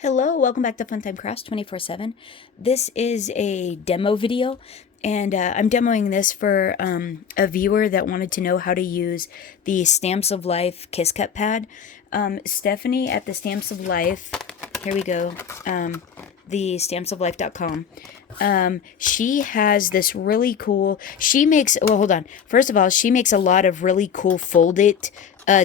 Hello, welcome back to Funtime Crafts 24/7. This is a demo video, and I'm demoing this for a viewer that wanted to know how to use the Stamps of Life Kiss Cut pad. Stephanie at the Stamps of Life, here we go, the stampsoflife.com. She has this really cool, she makes, well, hold on. First of all, she makes a lot of really cool folded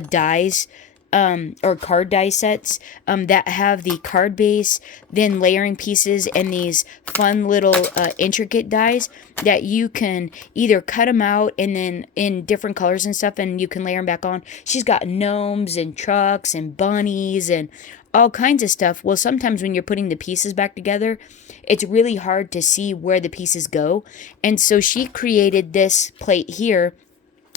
dies, or card die sets that have the card base, then layering pieces, and these fun little intricate dies that you can either cut them out and then in different colors and stuff, and you can layer them back on. She's got gnomes and trucks and bunnies and all kinds of stuff. Well, sometimes when you're putting the pieces back together, it's really hard to see where the pieces go. And so she created this plate here.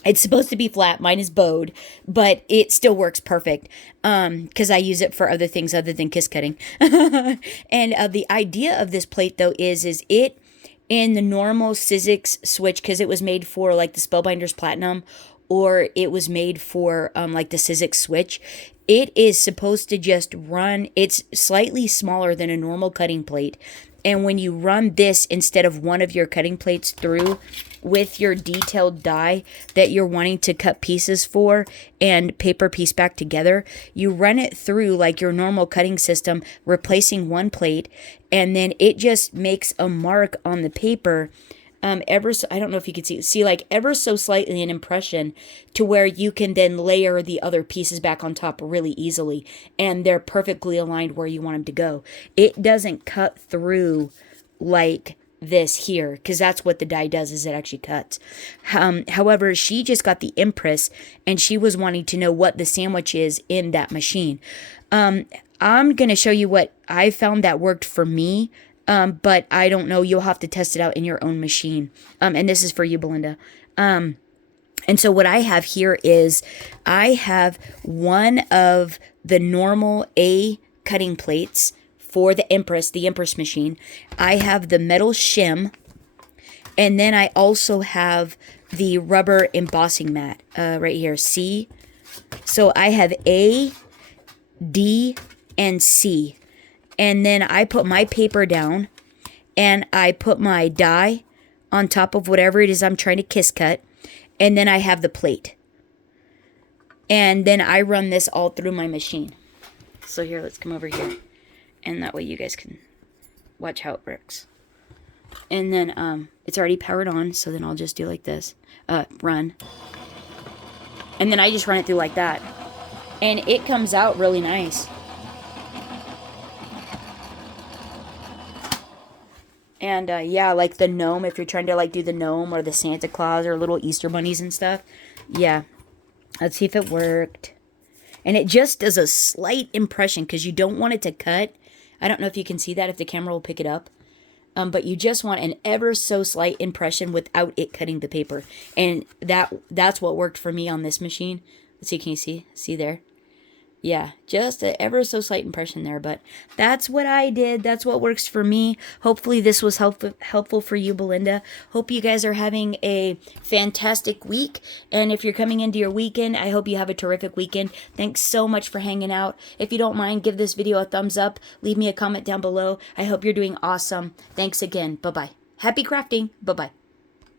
It's supposed to be flat. Mine is bowed, but it still works perfect because I use it for other things other than kiss cutting. And the idea of this plate, though, is it in the normal Sizzix switch, because it was made for like the Spellbinders Platinum, or it was made for like the Sizzix switch. It is supposed to just run. It's slightly smaller than a normal cutting plate. And when you run this instead of one of your cutting plates through with your detailed die that you're wanting to cut pieces for and paper piece back together, you run it through like your normal cutting system, replacing one plate, and then it just makes a mark on the paper ever so, I don't know if you can see like ever so slightly an impression to where you can then layer the other pieces back on top really easily, and they're perfectly aligned where you want them to go. It doesn't cut through like this here, because that's what the die does, is it actually cuts. However, she just got the Empress, and she was wanting to know what the sandwich is in that machine. I'm going to show you what I found that worked for me. But I don't know. You'll have to test it out in your own machine. And this is for you, Belinda. And so what I have here is I have one of the normal A cutting plates for the Empress machine. I have the metal shim. And then I also have the rubber embossing mat right here. C. So I have A, D, and C. And then I put my paper down, and I put my die on top of whatever it is I'm trying to kiss cut, and then I have the plate. And then I run this all through my machine. So here, let's come over here, and that way you guys can watch how it works. And then it's already powered on, so then I'll just do like this, run. And then I just run it through like that. And it comes out really nice. And yeah, like the gnome, if you're trying to like do the gnome or the Santa Claus or little Easter bunnies and stuff. Yeah. Let's see if it worked. And it just does a slight impression because you don't want it to cut. I don't know if you can see that, if the camera will pick it up. But you just want an ever so slight impression without it cutting the paper. And that's what worked for me on this machine. Let's see, can you see? See there? Yeah, just an ever so slight impression there, but that's what I did. That's what works for me. Hopefully this was helpful for you, Belinda. Hope you guys are having a fantastic week. And if you're coming into your weekend, I hope you have a terrific weekend. Thanks so much for hanging out. If you don't mind, give this video a thumbs up. Leave me a comment down below. I hope you're doing awesome. Thanks again. Bye-bye. Happy crafting. Bye-bye.